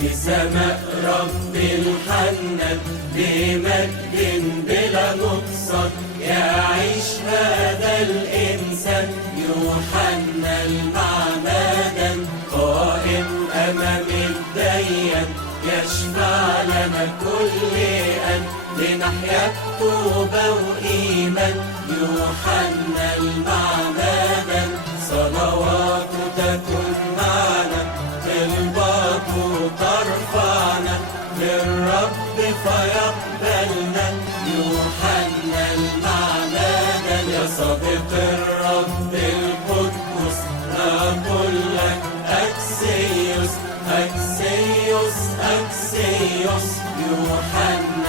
في سماء رب الحنان بمجد بلا نقصان يعيش هذا الإنسان يوحنا المعمدان قائم أمام الديان يشفع لنا كل آن لنحيا بتوبة وإيمان يوحنا المعمدان صلواته تكن معنا طلباته ترفعنا للرب فيقبلنا يوحنا المعمدان يا صديق الرب القدوس نقول لك أكسيوس أكسيوس أكسيوس يوحنا